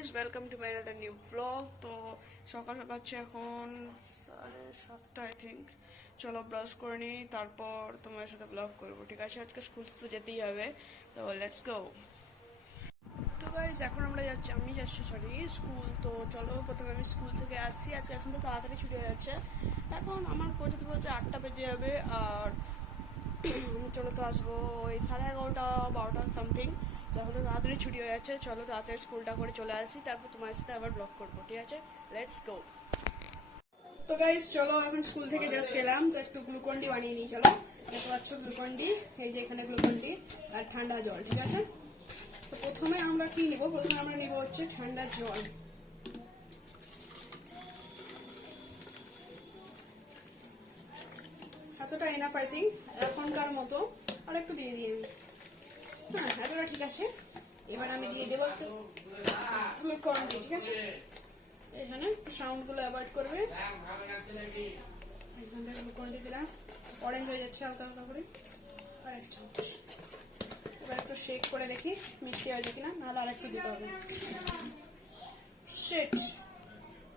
Guys welcome to my other new blog তো সকাল পাচ্ছে এখন সাড়ে সাতটা আই থিঙ্ক চলো ব্রাশ করে নিই, তারপর তোমার সাথে ব্লগ করব, ঠিক আছে? আজকে স্কুল তো যেতেই হবে। তো লেটস গো তো গাইজ এখন আমরা যাচ্ছি, আমি যাচ্ছি সরি স্কুল তো চলো প্রথমে আমি স্কুল থেকে আসছি আজকে এখন তো তাড়াতাড়ি ছুটি হয়ে যাচ্ছে। এখন আমার পৌঁছাতে পৌঁছে আটটা বেজে যাবে, আর চলো তো আসব ওই সাড়ে এগারোটা, বারোটা তাড়াতাড়ি ছুটি হয়ে যাচ্ছে। চলো তাড়াতাড়ি স্কুলটা করে চলে আসি, তারপর তোমার সাথে আবার ব্লগ করব, ঠিক আছে? লেটস গো তো গাইস চলো এখন স্কুল থেকে জাস্ট এলাম, তো একটু গ্লুকন ডি বানিয়ে নিই, চলো। দেখতে পাচ্ছ গ্লুকন ডি এই যে এখানে গ্লুকন ডি আর ঠান্ডা জল, ঠিক আছে? তো প্রথমে আমরা কি নিব? প্রথমে আমরা নিব হচ্ছে ঠান্ডা জল। এতটা এনাফ আই থিঙ্ক এখনকার মতো। আর একটু দিয়ে দিয়ে হ্যাঁ এতটা ঠিক আছে। এবার আমি দিয়ে দেবো একটু। গ্লুকন ডি ঠিক আছে? এখানে সাউন্ডগুলো অ্যাভয়েড করবে দিলাম? অরেঞ্জ হয়ে যাচ্ছে করে। এবার একটু শেক করে দেখি মিষ্টি কিনা, নাহলে একটু দিতে হবে।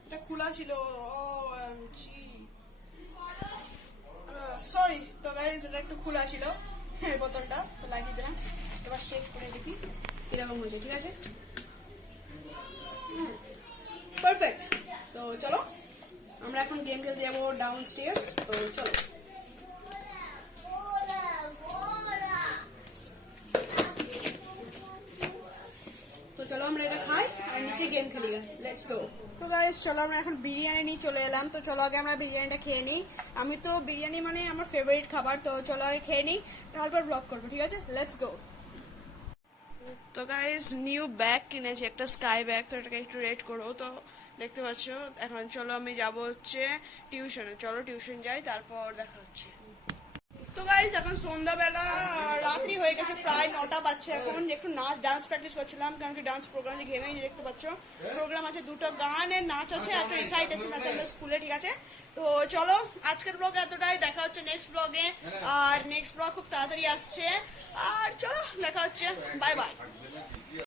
এটা খোলা ছিল। ও জি সরি তো গাইজ এটা একটু খোলা ছিল। হ্যাঁ বোতলটা। লাগিয়ে দিলাম। এবার শেক করে দেখি। কীরকম হয়েছে, ঠিক আছে? পারফেক্ট তো চলো, আমরা এখন গেম খেলতে যাব ডাউন স্টেয়ার্স তো চলো। তো চলো, আমরা এটা খাই, আর গেম খেলি লেটস গো তো চলো, আমরা এখন বিরিয়ানি নিয়ে চলে এলাম। তো চলো, আগে আমরা বিরিয়ানিটা খেয়ে নিই। আমি তো বিরিয়ানি মানে আমার ফেভারিট খাবার, তো চলো, আগে খেয়ে নিই, তারপর ব্লগ করব, ঠিক আছে? লেটস গো তো গাইজ নিউ ব্যাগ কিনেছি, একটা স্কাই ব্যাগ তো এটাকে একটু রেড করো। তো দেখতে পাচ্ছ, এখন চলো আমি যাব হচ্ছে টিউশনে চলো টিউশন যাই, তারপর দেখা হচ্ছে। তো গাইজ এখন সন্ধ্যাবেলা, রাত্রি হয়ে গেছে, প্রায় নটা বাজছে এখন। একটু নাচ ডান্স প্র্যাকটিস করছিলাম, কারণ কি ডান্স প্রোগ্রাম যে ঘেমে দেখতে পাচ্ছ। প্রোগ্রাম আছে, দুটো গানের নাচ আছে একটা রিসাইটেশন আছে আমাদের স্কুলে, ঠিক আছে? তো চলো, আজকের ব্লগ এতটাই, দেখা হচ্ছে নেক্সট ব্লগে আর নেক্সট ব্লগ খুব তাড়াতাড়ি আসছে। আর চলো, দেখা হচ্ছে। Bye bye